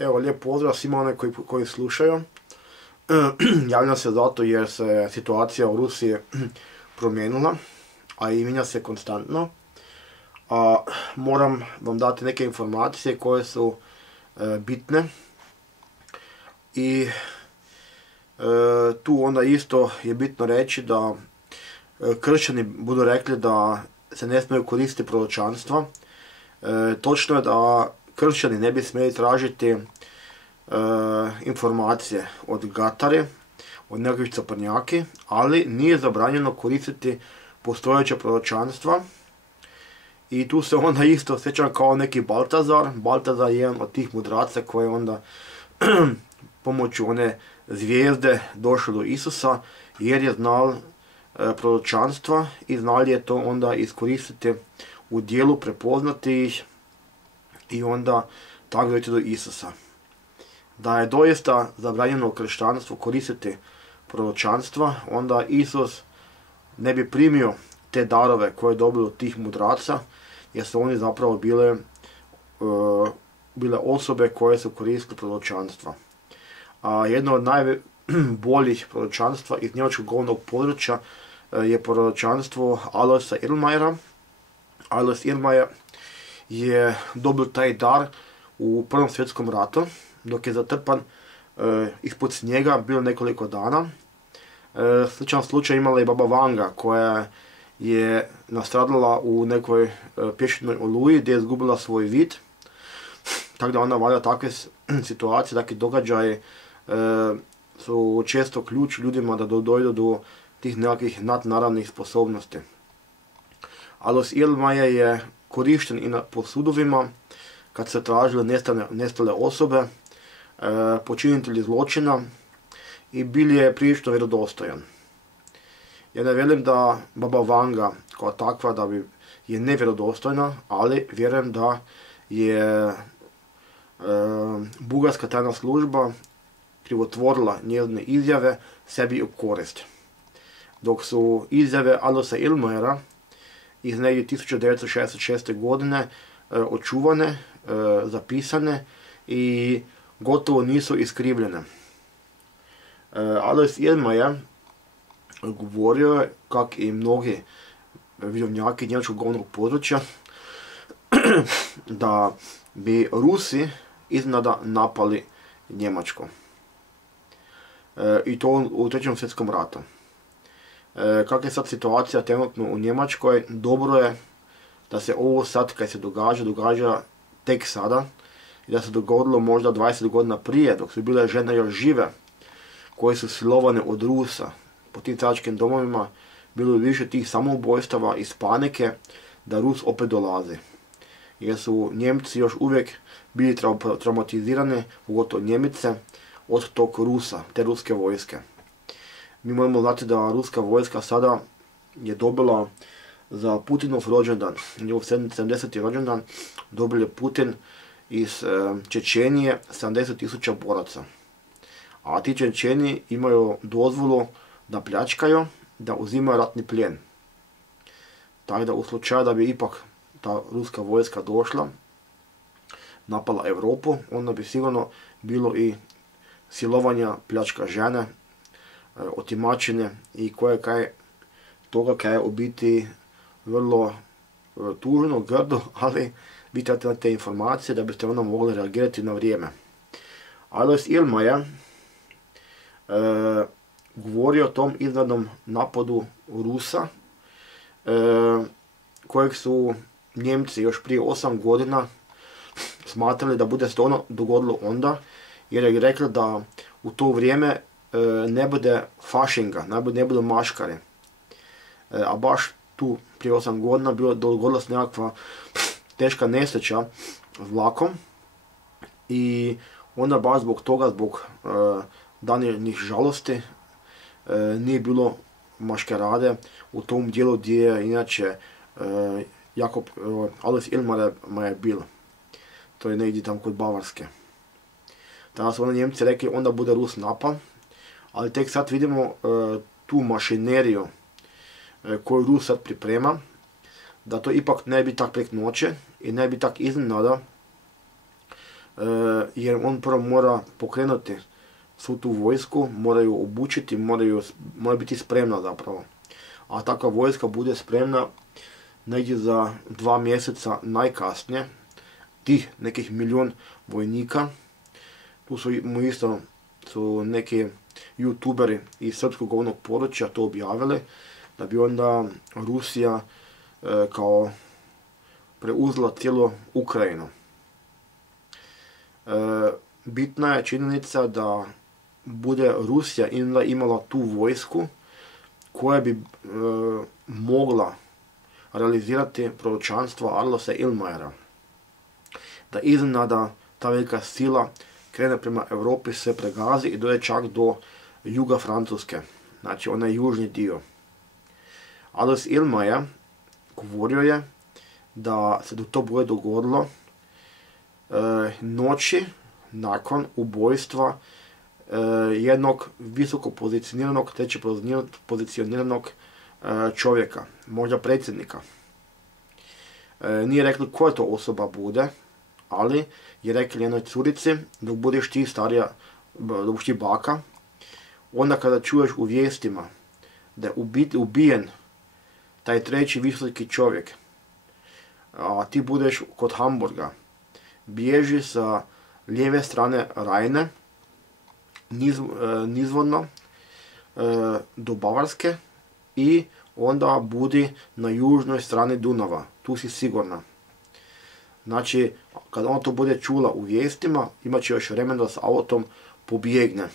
Evo, lijep pozdrav svima one koji slušaju. Javljam se zato jer se situacija u Rusiji promijenila, a i mijenja se konstantno. Moram vam dati neke informacije koje su bitne. I tu onda isto je bitno reći da kršćani budu rekli da se ne smiju koristiti proročanstva. Točno je da kršćani ne bi smjeli tražiti informacije od gatare, od nekakvih caprnjaki, ali nije zabranjeno koristiti postojeća proročanstva. I tu se onda isto osjećam kao neki Baltazar. Baltazar je jedan od tih mudraca koji je onda pomoću one zvijezde došao do Isusa jer je znal proročanstva i znal je to onda iskoristiti u dijelu, prepoznati ih i onda tako doći do Isusa. Da je doista zabranjeno u kršćanstvu koristiti proročanstva, onda Isus ne bi primio te darove koje je dobio od tih mudraca, jer su oni zapravo bile osobe koje su koristile proročanstva. Jedno od najboljih proročanstva iz njemačkog govornog područja je proročanstvo Aloisa Irlmayera. Alois Irlmayer je dobio taj dar u Prvom svjetskom ratu, dok je zatrpan ispod snijega bilo nekoliko dana. Sličan slučaj imala i baba Vanga koja je nastradala u nekoj pješčanoj oluji gdje je izgubila svoj vid. Tako da onda valjda takve situacije, takvi događaji su često ključ ljudima da dojdu do tih nekakvih nadnaravnih sposobnosti. Alois Irlmayer je korišten i po sudovima kad se tražile nestale osobe, počinitelji zločina i bil je prilično vjerodostojan. Ja ne vjerujem da baba Vanga kao takva da je nevjerodostojna, ali vjerujem da je bugarska tajna služba krivotvorila njezine izjave sebi u korist. Dok su izjave Aloisa Irlmayera iz negdje 1966. godine očuvane, zapisane i gotovo nisu iskrivljene. Alois Irlmayer govorio je, kak i mnogi vidovnjaki njemačkog govornog područja, da bi Rusi iznenada napali Njemačku. I to u Trećem svjetskom ratu. Kakva je sad situacija trenutno u Njemačkoj? Dobro je da se ovo sad kad se događa tek sada i da se dogodilo možda 20 godina prije dok su bile žene još žive koje su silovane od Rusa po tim staračkim domovima. Bilo je više tih samoubojstava iz panike da Rus opet dolazi. Jer su Njemci još uvijek bili traumatizirani, pogotovo Njemice, od tog Rusa, te ruske vojske. Mi moramo znati da ruska vojska sada je dobila za Putinov rođendan, njegov 70. rođendan, dobili je Putin iz Čečenije 70.000 boraca. A ti Čečeni imaju dozvolu da pljačkaju, da uzimaju ratni plijen. Tako da u slučaju da bi ipak ta ruska vojska došla, napala Europu, onda bi sigurno bilo i silovanja, pljačka žene, otimačine i toga kaj je u biti vrlo tužno, grdo, ali vi trebate na te informacije da biste onda mogli reagirati na vrijeme. Alois Irlmayer govorio o tom iznenadnom napadu Rusa, kojeg su Njemci još prije 8 godina smatrali da bude se ono dogodilo onda, jer je rekli da u to vrijeme ne bude fašinga, ne bude maškare. A baš tu prije 8 godina dogodila se nekakva teška nesreća vlakom i onda baš zbog toga, zbog današnjih žalosti, nije bilo maškarade u tom dijelu gdje je inače Alois Irlmayer bil. To je negdje tam kod Bavarske. Tada su onda Njemci rekli onda bude Rus napal, ali tek sad vidimo tu mašineriju koju Rus sad priprema, da to ipak ne bi tak prek noće i ne bi tak iznenada jer on prvo mora pokrenuti svu tu vojsku, mora ju obučiti, mora biti spremna zapravo. A takva vojska bude spremna negdje za 2 mjeseca najkasnije, tih nekih 1 milijun vojnika. Tu su neki youtuberi iz srpskog govornog područja to objavili, da bi onda Rusija kao preuzela cijelu Ukrajinu. Bitna je činjenica da bude Rusija imala tu vojsku koja bi mogla realizirati proročanstvo Arlosa Ilmajera. Da iznenada ta velika sila krene prema Europi, se pregazi i dođe čak do juga Francuske, znači onaj južni dio. Arlos Ilmajer govorio je da se to bude dogodilo noći nakon ubojstva jednog visoko pozicioniranog, treće pozicioniranog čovjeka, možda predsjednika. Nije rekli koja to osoba bude, ali je rekli jednoj curici, dok budeš ti starija, dok budeš ti baka, onda kada čuješ u vijestima da je ubijen taj treći visoki čovjek, a ti budeš kod Hamburga, bježi sa lijeve strane Rajne, nizvodno do Bavarske i onda budi na južnoj strani Dunava, tu si sigurna. Znači, kada ona to bude čula u vijestima, imat će još vremena da s autom pobjegne.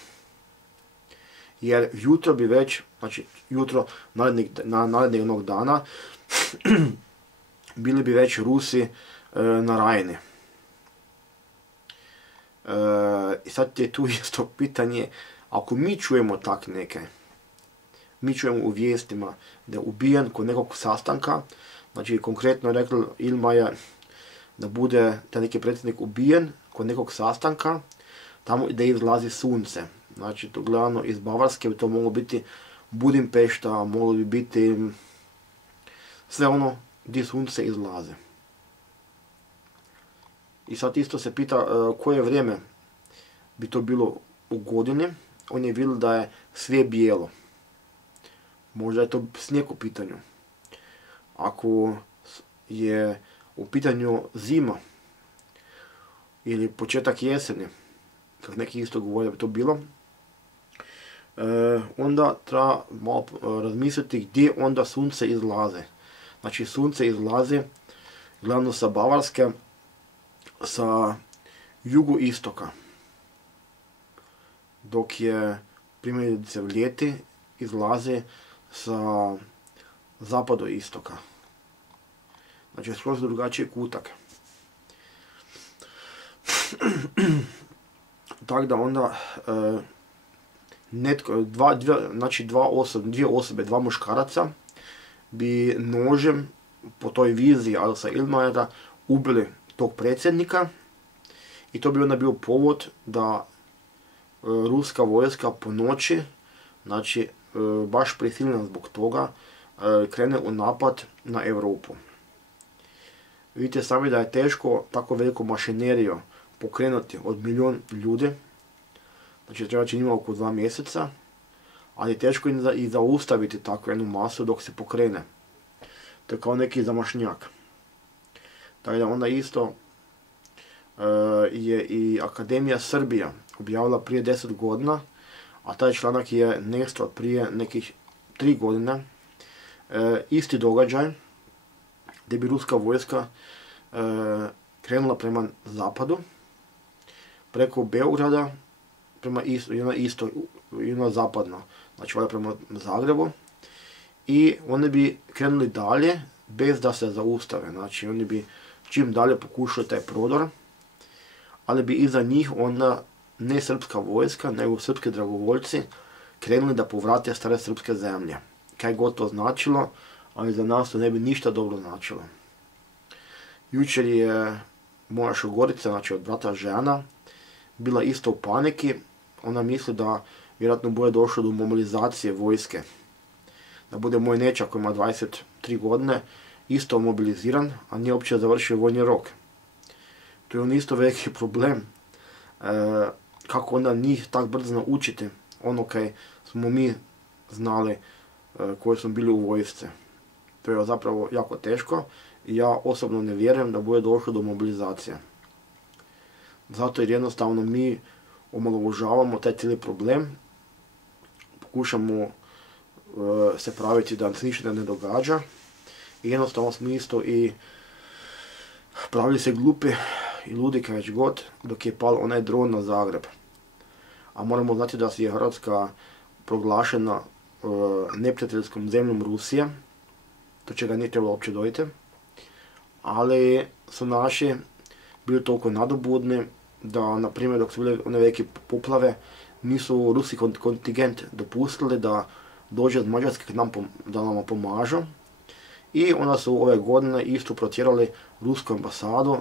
Jer jutro bi već, znači jutro narednog dana, bili bi već Rusi na Rajni. I sad je tu isto pitanje, ako mi čujemo tak neke, mi čujemo u vijestima da je ubijen kod nekog sastanka, znači konkretno rekli Ilmajer da bude taj neki predsjednik ubijen kod nekog sastanka, tamo da izlazi sunce. Znači, to gledano iz Bavarske bi to moglo biti Budimpešta, moglo bi biti sve ono gdje sunce izlaze. I sad isto se pita koje vrijeme bi to bilo u godini. On je vidio da je sve bijelo. Možda je to snijeg u pitanju. Ako je u pitanju zima ili početak jeseni, kako neki isto govore da bi to bilo, onda treba malo razmisliti gdje onda sunce izlaze. Znači sunce izlazi glavno sa Bavarske, sa jugoistoka, dok je primjerice u ljeti izlazi sa zapadoistoka. Znači skroz drugačiji kutak. Tako da onda dvije osobe, dva muškaraca bi nožem po toj viziji Arlosa Ilmajera ubili tog predsjednika i to bi onda bio povod da ruska vojska po noći, znači baš prisiljena zbog toga, krene u napad na Europu. Vidite sami da je teško tako veliku mašineriju pokrenuti od 1 milijun ljudi, znači treba će njima oko 2 mjeseca, ali je teško i zaustaviti takvu jednu masu dok se pokrene. To je kao neki zamašnjak. Tako da onda isto je i Akademija Srbija objavila prije 10 godina, a taj članak je nestao prije nekih 3 godine, isti događaj gdje bi ruska vojska krenula prema zapadu, preko Beograda, prema zapadno, znači prema Zagrebu, i oni bi krenuli dalje bez da se zaustave, znači oni bi čim dalje pokušali taj prodor, ali bi iza njih onda ne srpska vojska, nego srpski dragovoljci krenuli da povrate stare srpske zemlje. Kaj god to značilo, ali za nas to ne bi ništa dobro značilo. Jučer je moja šogorica, znači od brata žena, bila isto u paniki. Ona misli da vjerojatno bude došlo do mobilizacije vojske. Da bude moj nećak koji ima 23 godine isto mobiliziran, a nije uopće završio vojni rok. To je on isto veliki problem, kako onda njih tak brzo naučiti ono kaj smo mi znali koji smo bili u vojsci. To je zapravo jako teško i ja osobno ne vjerujem da bude došlo do mobilizacije. Zato jer jednostavno mi omalovažavamo taj cijeli problem, pokušamo se praviti da se ništa ne događa i jednostavno smo isto i pravili se glupi i ludi kaj već god dok je pal onaj dron na Zagreb. A moramo znati da je Hrvatska proglašena neprijateljskom zemljom Rusije, do čega nije trebalo uopće dojiti, ali su naši bili toliko nadobudni da, na primjer, dok su bile one velike poplave, nisu ruski kontingent dopustili da dođe od Mađarske da nam pomažu. I onda su ove godine isto protjerali rusku ambasadu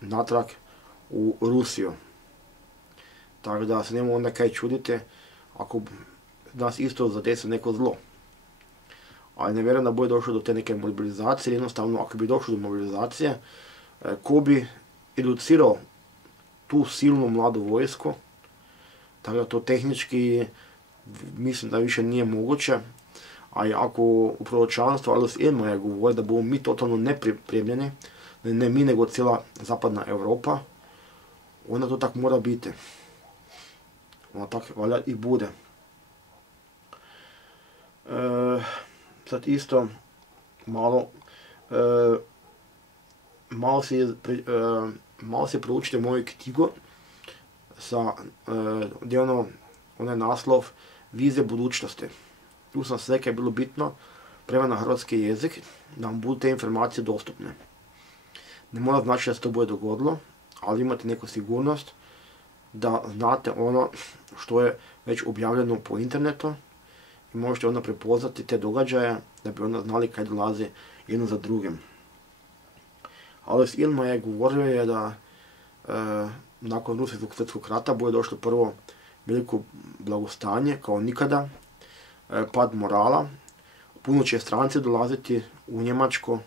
natrag u Rusiju. Tako da se nemamo onda kaj čuditi ako nas isto zadesi neko zlo. Ali ne vjerujem da bude došlo do te neke mobilizacije, jednostavno ako bi došlo do mobilizacije, ko bi educirao tu silnu mladu vojsku, tako da to tehnički mislim da više nije moguće, a ako u proročanstvu Alois Irmajer govori da bomo mi totalno nepripremljeni, ne mi nego cijela zapadna Europa, onda to tak mora biti. Onda tak valja i bude. Sad isto malo si proučite moju knjigu gdje onaj naslov Vizija budućnosti. Tu sam sve kaj je bilo bitno prema na hrvatski jezik da vam budu te informacije dostupne. Ne mora znači da se to bude dogodilo, ali imate neku sigurnost da znate ono što je već objavljeno po internetu i možete onda prepoznati te događaje da bi onda znali kaj dolazi jedno za drugim. Alois Irmajer govorio je da nakon Ruskog svjetskog rata bude došlo prvo veliko blagostanje kao nikada, pad morala, puno će stranci dolaziti u Njemačku,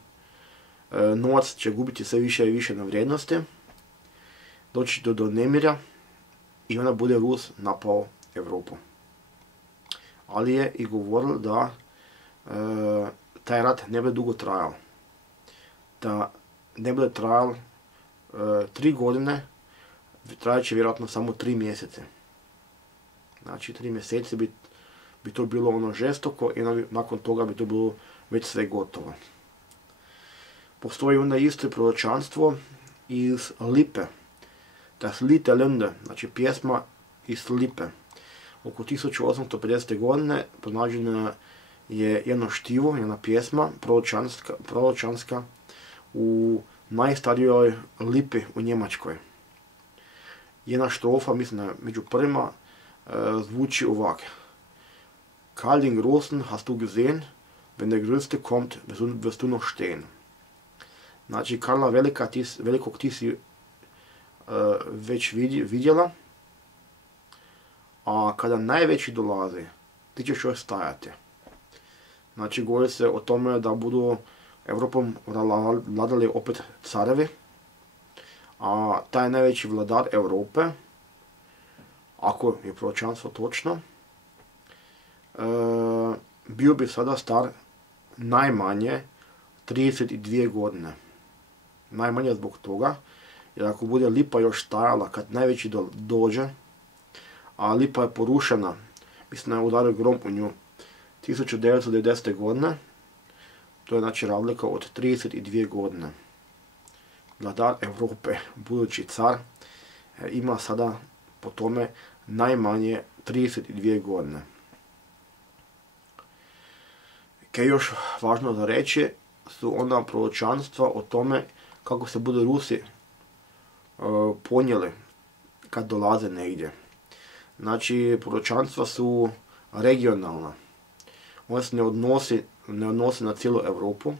novac će gubiti sve više i više na vrijednosti, doći do nemira i onda bude Rus napao Europu. Ali je i govoril da taj rat ne bude dugo trajal. Da ne bude trajal 3 godine, trajat će vjerojatno samo 3 mjesece. Znači 3 mjeseci bi to bilo ono žestoko i nakon toga bi to bilo već sve gotovo. Postoji onda isto proročanstvo iz Lipe. Das Lied der Linde, znači pjesma iz Lipe. Oko 1850. godine pronađena je jedno štivo, jedna pjesma proročanska u najstarijoj lipi u Njemačkoj. Jedna štrofa, mislim među prvima, zvuči ovak. Karl den Großen hast du gesehen, wenn der Größte kommt, wirst du noch stehen. Znači, Karla Velikog ti si već vidjela, a kada najveći dolazi, ti ćeš još stajati. Znači, govori se o tome da budu Europom vladali opet carevi, a taj najveći vladar Europe, ako je proročanstvo točno, bio bi sada star najmanje 32 godine. Najmanje zbog toga, jer ako bude Lipa još stajala kad najveći dođe, a Lipa je porušena, mislim da je udario grom u nju 1990. godine, to je znači razlika od 32 godine. Vladar Europe, budući car, ima sada po tome najmanje 32 godine. Kaj je još važno za reći su onda proročanstva o tome kako se budu Rusi ponijeli kad dolaze negdje. Znači, proročanstva su regionalna. Ona se ne odnosi na cijelu Europu,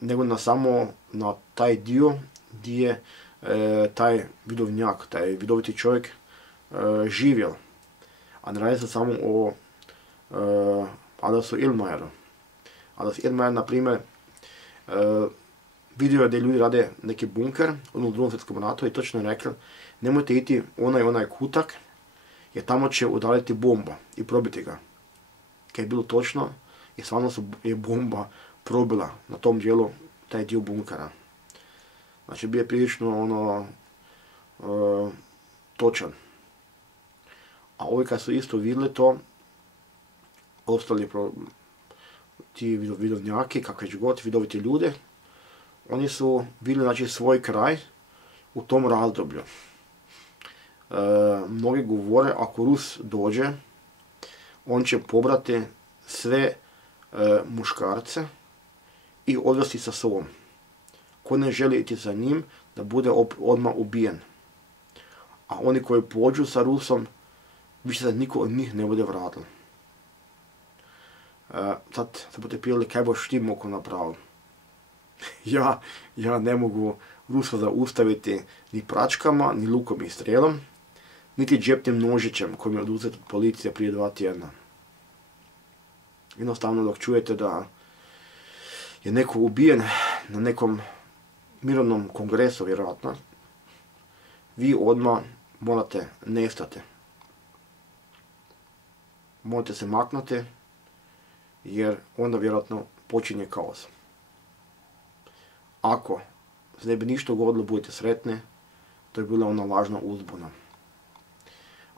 nego samo na taj dio gdje je taj vidovnjak, taj vidoviti čovjek živjel. A ne radi se samo o Aloisu Irmajeru. Alois Irmajer, na primjer, vidio je da ljudi rade neki bunker u Drugom svjetskom ratu i točno je rekao nemojte iti onaj kutak jer tamo će udariti bomba i probiti ga. Kad je bilo točno i stvarno je bomba probila na tom dijelu taj dio bunkera. Znači bio je prilično točan. A ovi kad su isto vidjeli to, ostali ti vidovnjaki, kakve god, vidoviti ljude, oni su vidjeli znači, svoj kraj u tom razdoblju. Mnogi govore, ako Rus dođe, on će pobrati sve muškarce i odvesti sa sobom. Ko ne želi iti za njim, da bude odmah ubijen. A oni koji pođu sa Rusom, više se niko od njih ne bude vratil. Sad se budete pitali kaj boš ti mogo napraviti. Ja ne mogu Rusa zaustaviti ni pračkama, ni lukom i strelom, niti džepnim nožićem koji mi je oduzet od policije prije 2 tjedna. Jednostavno dok čujete da je neko ubijen na nekom mirovnom kongresu vjerojatno, vi odmah morate nestati. Morate se maknuti jer onda vjerojatno počinje kaos. Ako se ne bi ništa dogodilo, budete sretni, to je bila ona lažna uzbuna.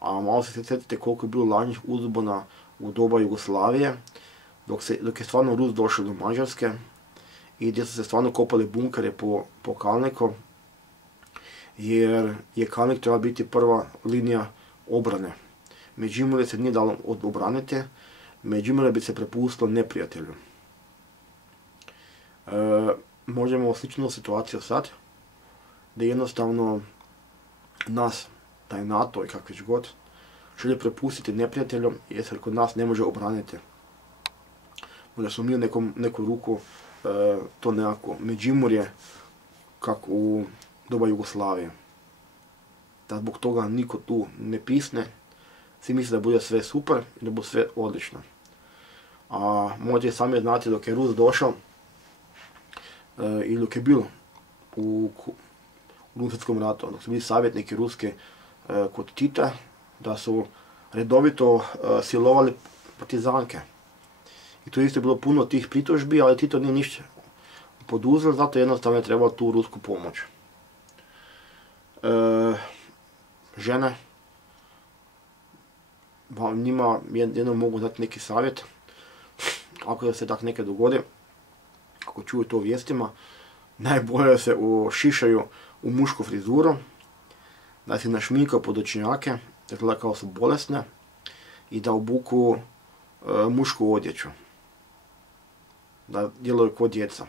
A malo se sjetite koliko je bilo lažnih uzbuna u doba Jugoslavije, dok je stvarno Rus došao do Mađarske i gdje su se stvarno kopali bunkere po Kalniku, jer je Kalnik trebala biti prva linija obrane. Međimurje se nije dalo obraniti, Međimurje bi se prepustilo neprijatelju. Možda imamo sličnu situaciju sad, da jednostavno nas, taj NATO i kakvić god, želi prepustiti neprijateljom jer se kod nas ne može obraniti. Možda smo mi u neku ruku to nekako Međimurje kako u doba Jugoslavije. Da zbog toga niko tu ne pisne, svi misle da bude sve super i da bude sve odlično. A možete sami znati dok je Rus došao i dok je bio u Drugom svjetskom ratu, dok su bili savjetniki ruske kod Tita, da su redovito silovali partizanke. I tu isto je bilo puno tih pritužbi, ali Tito nije ništa poduzeo, zato jednostavno je trebalo tu rusku pomoć. Žene, njima jedno mogu dati neki savjet, ako se tak nekaj dogodi, ako čuju to u vijestima, najbolje se ušišaju u mušku frizuru, da si našminkaju podočnjake, da izgleda kao su bolesne i da obuku mušku odjeću, da djeluju kao djeca.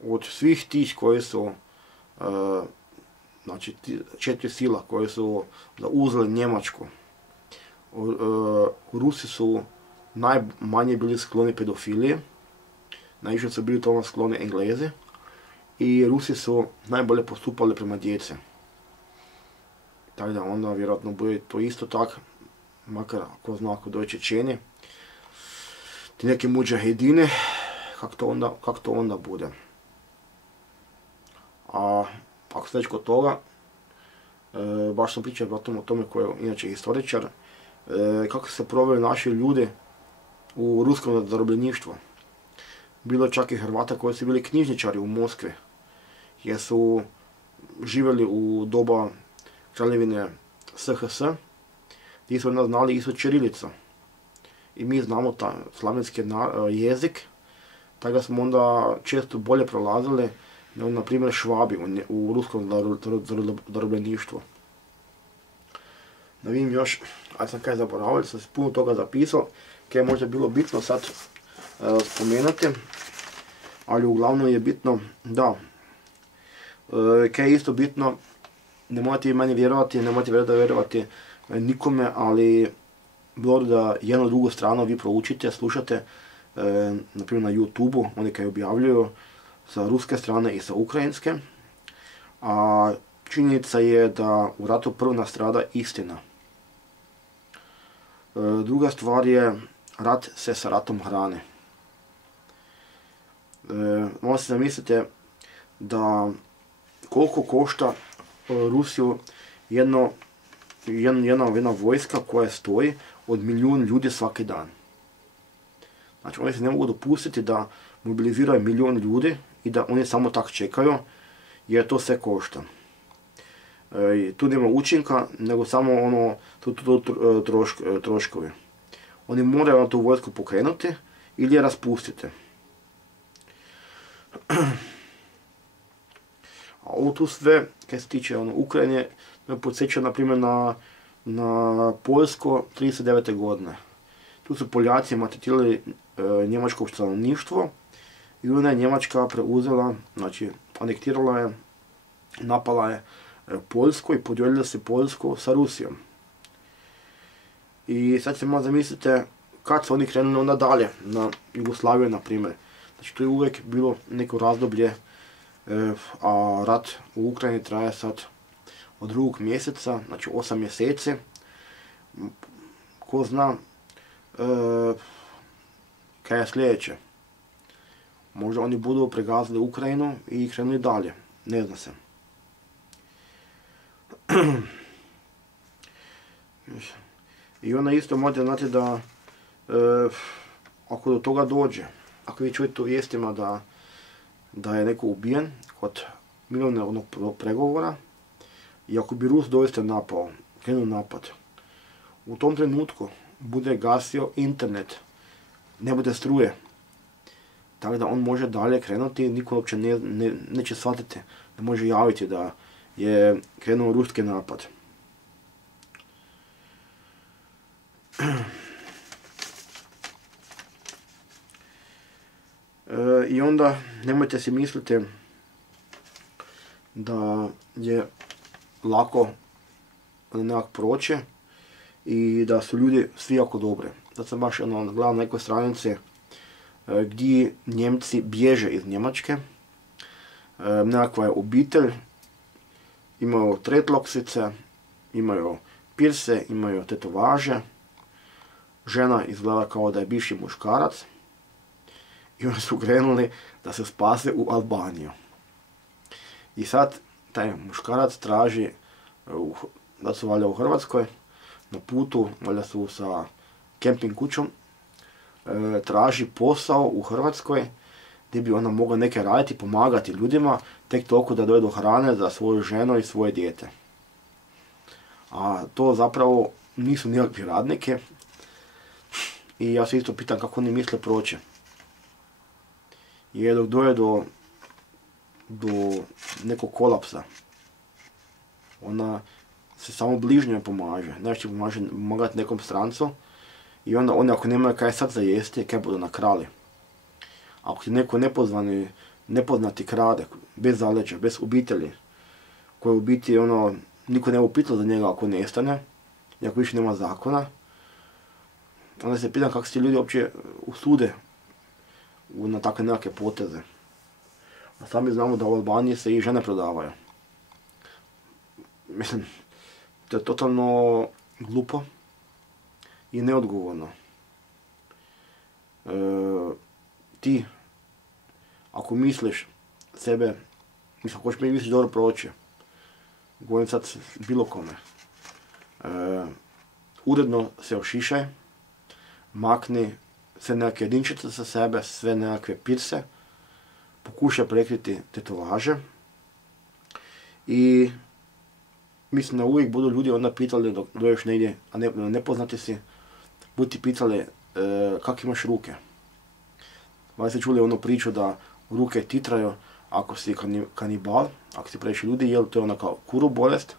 Od svih tih koji su, znači 4 sila koje su zauzeli Njemačku, Rusi su najmanje bili skloni pedofiliji, najviše su bili tome skloni Englezi i Rusi su najbolje postupali prema djeci. Tako da onda vjerojatno bude to isto tak, makar ako zna ako dođe Čečeni, ti neki mudžahedini, kak to onda bude. A ako ste već kod toga, baš sam pričao o tome koji je inače historičar, kako se proveli naši ljudi u ruskom zarobljeništvu. Bilo je čak i Hrvata koji su bili knjižničari u Moskvi, jer su živjeli u doba kraljevine SHS, gdje su onda znali isto ćirilicu. I mi znamo taj slavenski jezik, tako da smo onda često bolje prolazili nego na primjer Švabi u ruskom zarobljeništvu. Da vidim još, ajde sam kaj zaboravio, sam se puno toga zapisao, kaj je možda bilo bitno sad spomenuti, ali uglavnom je bitno, da, kaj je isto bitno, ne morate vi meni vjerovati, ne morate vjerovati nikome, ali bilo da jednu drugu stranu vi proučite, slušate, na primjer na YouTube-u, oni kaj objavljuju sa ruske strane i sa ukrajinske, a činjenica je da u ratu prvo nastrada istina. Druga stvar je, rat se sa ratom hrane. Možda se zamislite da koliko košta Rusiju jedna vojska koja stoji od milijun ljudi svaki dan. Znači oni se ne mogu dopustiti da mobiliziraju milijun ljudi i da oni samo tako čekaju, jer to sve košta. Tu nema učinka, nego samo troškovi. Oni moraju tu vojsku pokrenuti ili je raspustiti. A ovo tu sve, kaj se tiče Ukrajine, me podsjeća na primjer na Poljsko 39. godine. Tu su Poljaci maltretirali njemačko stanovništvo i onda je Njemačka preuzela, znači anektirala je, napala je Poljsku i podijelila se Poljsku sa Rusijom. I sad se malo zamislite kad su oni krenuli onda dalje, na Jugoslaviju na primjer. Znači tu je uvijek bilo neko razdoblje, a rat u Ukrajini traje sad od 2. mjeseca, znači 8 mjeseci. Ko zna kaj je sljedeće. Možda oni budu pregazili Ukrajinu i krenuli dalje, ne zna se. I onda isto morate znati da ako do toga dođe, ako vi čujete u vijestima da je neko ubijen kod mirovnog pregovora i ako bi Rus doista krenuo napad, u tom trenutku bude gasio internet, ne bude struje, tako da on može dalje krenuti i niko uopće neće shvatiti, ne može javiti da je krenuo ruski napad. I onda nemojte si misliti da je lako nekak proći i da su ljudi svi jako dobri. Da sam baš gledao na nekoj stranici gdje Njemci bježe iz Njemačke. Nekakva je obitelj, imaju tretloksice, imaju pirse, imaju tetovaže. Žena izgleda kao da je bivši muškarac. I oni su krenuli da se spase u Albaniju. I sad taj muškarac traži, da su valjda u Hrvatskoj, na putu, valjda su sa kemping kućom, traži posao u Hrvatskoj gdje bi ona mogla neke raditi, pomagati ljudima, tek toliko da dođe do hrane za svoju ženu i svoje dijete. A to zapravo nisu nikakvi radnike i ja se isto pitam kako oni misle proći. Jer dok dođe do nekog kolapsa, ona se samo bližnjoj pomaže, znači pomagati nekom strancu i onda oni ako nemaju kaj sad za jesti, kaj budu nakrali. Ako ti neko nepoznati krade, bez zaleđa, bez obitelji, koji u biti niko ne upitao za njega ako nestane, i ako više nema zakona, onda se pitam kako se ti ljudi uopće usude na takve nekakve poteze. A sami znamo da u Albaniji se i žene prodavaju. Mislim, to je totalno glupo i neodgovorno. Ti, ako misliš sebe, ako hoćeš mi misliš dobro proći, govorim sad bilo kome, uredno se ošišaj, makni sve nekakve jedinčice sa sebe, sve nekakve pirse, pokušaj prekriti tetovaže i mislim da uvijek budu ljudi onda pitali dok dođeš negdje, a nepoznati si, budu ti pitali kak imaš ruke. Valjda ste čuli onu priču da ruke titraju ako si kanibal, ako si previše ljudi, jel to je ona kao kuru bolest,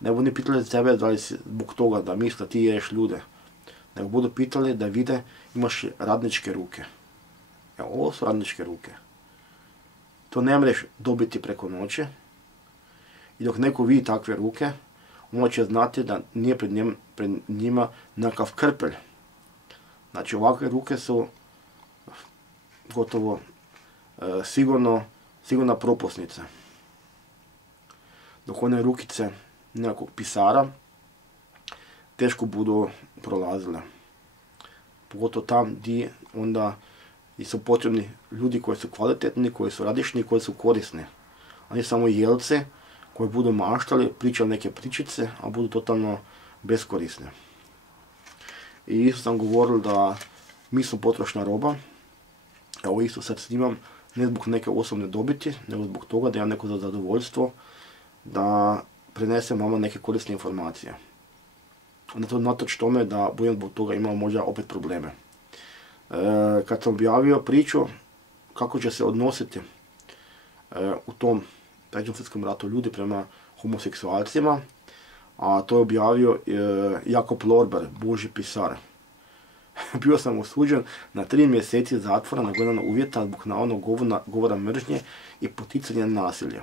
ne budu ni pitali sebe da li si zbog toga da misle ti ješ ljude, nego budu pitali da vide imaš radničke ruke. Evo, ovo su radničke ruke. To ne mreš dobiti preko noći i dok neko vidi takve ruke, on će znati da nije pred njima nekakav krpelj. Znači ovakve ruke su gotovo sigurna propusnica. Dok one rukice nekakvog pisara teško budu prolazile. Pogotovo tam gdje onda su potrebni ljudi koji su kvalitetni, koji su radišni, koji su korisni. a ne samo jelce koji budu maštali, pričali neke pričice, a budu totalno beskorisne. I isto sam govoril, da mi smo potrošna roba. Evo isto sad snimam, ne zbog neke osobne dobiti, nego zbog toga da imam neko zadovoljstvo, da prenesem vama neke korisne informacije. Natoč tome da budem zbog toga imao možda opet probleme. Kad sam objavio priču kako će se odnositi u tom Trećem svjetskom ratu ljudi prema homoseksualcima, a to je objavio Jakob Lorber, Božji pisar. Bio sam osuđen na 3 mjeseci zatvora na godinu uvjeta zbog navodnog govora mržnje i poticanja nasilja.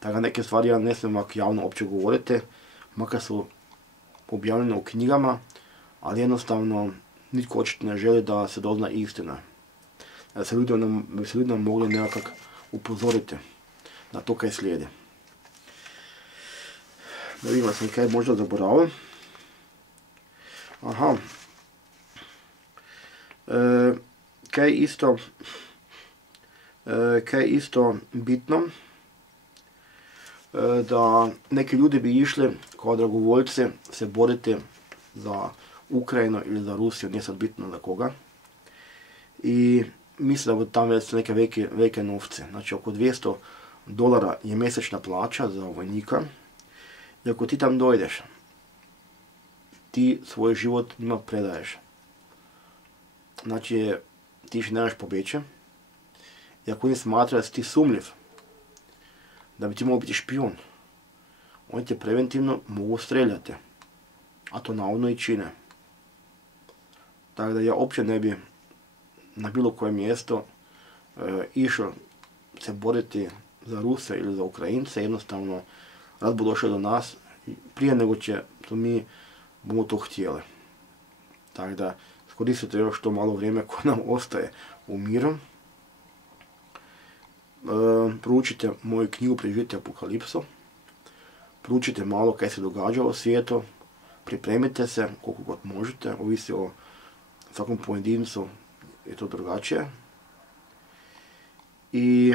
Tako neke stvari ja ne smijem ovako javno uopće govoriti, makar su objavljene u knjigama, ali jednostavno nitko očito ne želi da se dozna istina. Da se ljudima mogli nekako upozoriti na to kaj slijedi. Da vidimo, sam kaj možda zaboravio. Aha. Kaj je isto bitno, da neki ljudi bi išli kao dragovoljci se boriti za Ukrajinu ili za Rusiju, nije sad bitno za koga. I mislim da bi tam već neke velike novce. Znači oko $200 je mjesečna plaća za vojnika. I ako ti tam dojdeš, ti svoj život njima predaješ. Znači ti še nemaš pobjeći. I ako oni smatraju da si ti sumljiv, da bi ti mogao biti špijun, oni te preventivno mogu streljati. A to navodno i čine. Tako da ja uopće ne bi na bilo koje mjesto išao se boriti za Ruse ili za Ukrajince, jednostavno rat bu došao do nas prije nego što mi bomo to htjeli. Tako da koristite još to malo vrijeme koje nam ostaje u miru. Proučite moju knjigu Preživjeti apokalipsu. Proučite malo kaj se događa u svijetu. Pripremite se koliko god možete, ovisi o svakom pojedincu je to drugačije. I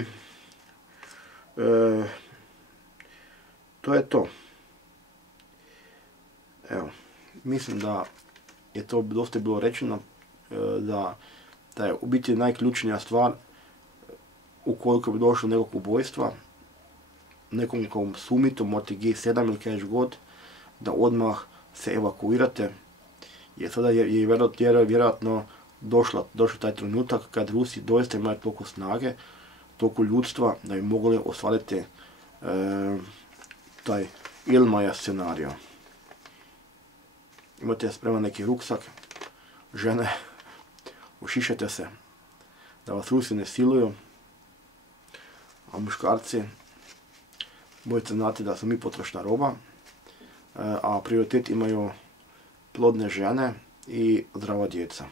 to je to. Evo, mislim da je to dosta bilo rečeno, da je u biti najključnija stvar ukoliko bi došlo do nekog ubojstva, nekom kom sumite, morate G7 ili kaj god, da odmah se evakuirate, jer sada je vjerojatno došao taj trenutak kad Rusi doista imaju toliko snage, toliko ljudstva da bi mogli ostvariti taj Ilmaja scenario. Imate spreman neki ruksak, žene, ušišajte se, da vas Rusi ne siluju, a muškarci, budete znati da smo mi potrošna roba, a prioritet imaju plodne žene i zdrava djeca.